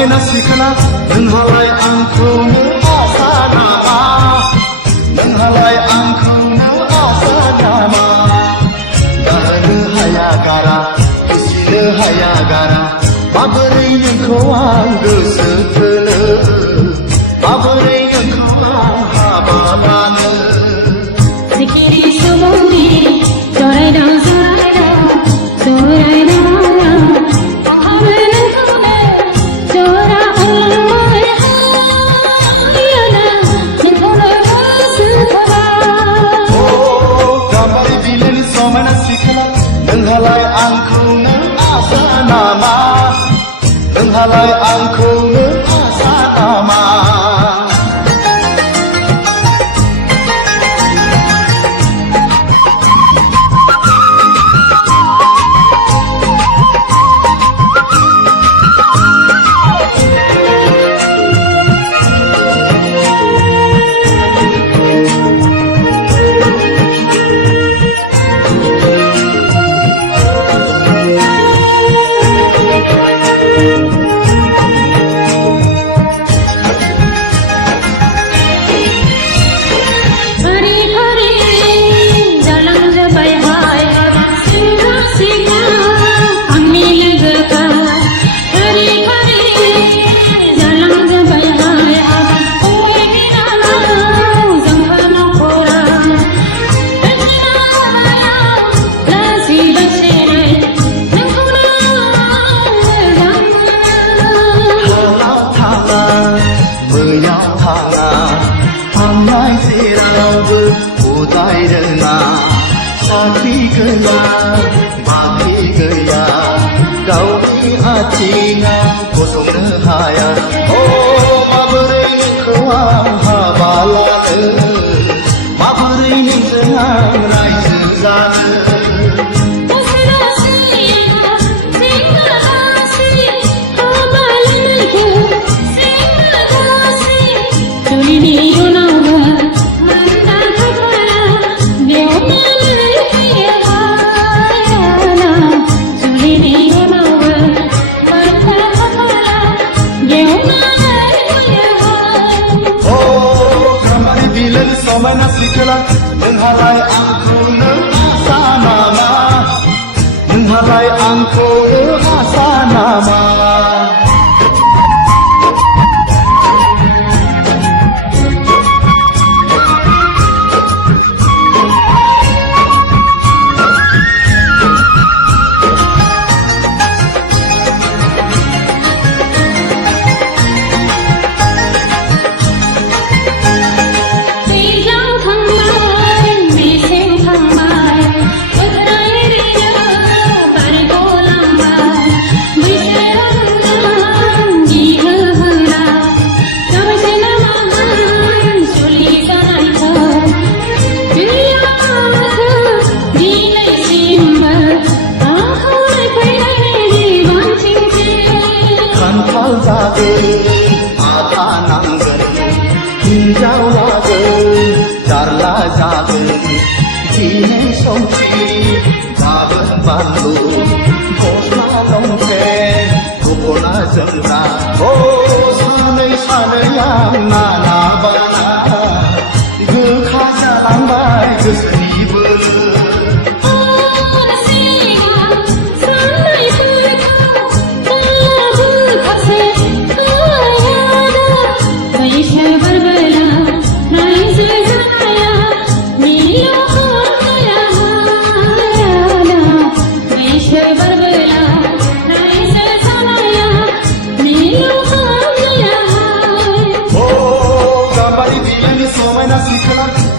समायना सिखोना नोंहालाय आंखौनो आसा नामा नोंहालाय आंखौनो आसा नामा दाहोनो हाया गारा बुजिनो हाया गारा माबोरै नोंखौ आं गोसो थोनो माबोरै नोंखौ आं हाबा लानो सिखिरि सुबुंनि जरायदाव जरायदाव जरायदाव आंहाबो नोंखौनो जरा अनलांबाय हायोना नोंखौनो गोसोथारा गाम्बारि बिलोनि समायना सिखोना नोंहालाय आंखौनो आसा नामा नोंहालाय आंखौनो आसा नामा थांनाय जेरावबो उदाय रोङा साख्रि गैया बाख्रि गैया गावनि आथिङाव गसंनो हाया माबोरै नोंखौ आं हाबा लानो माबोरै नोंजों आं रायजो जानो समायना सिखोना नोंहालाय आंखौनो आसा नामा नोंहालाय आंखौनो आसा नामा आथा नांगोन हिन्जाव लागोन जारला जागोन दिनै संख्रि गाबोन बानलु गस्ला लंपेन्ट दख'ना जोमग्रा सानै सानैयाव नाना बाना गोखा जालांबाय गोसोनि बोलो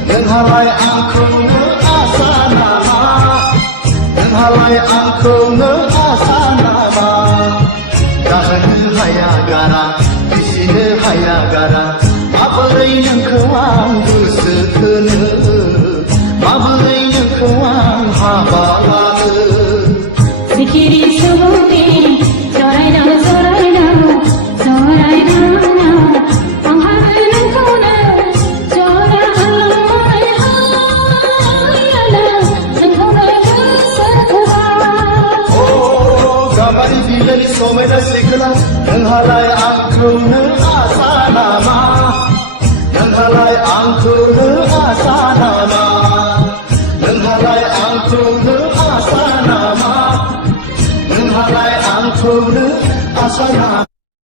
नोंहालाय आंखौनो आसा नामा नोंहालाय आंखौनो आसा नामा दाहोनो हाया गारा बिसिनो हाया गारा माबोरै नोंखौ आं गोसो थोनो माबोरै नोंखौ आं हाबा लानो सिखिरि सुबुंनि जरायदाव जरायदाव जरायदाव आंहाबो नोंखौनो जरा अनलांबाय हायोना नोंखौनो गोसोथारा गाम्बारि बिलोनि समायना सिखोना नोंहालाय आं आंखौनो आसा नामा नोंहालाय आंखौनो आसा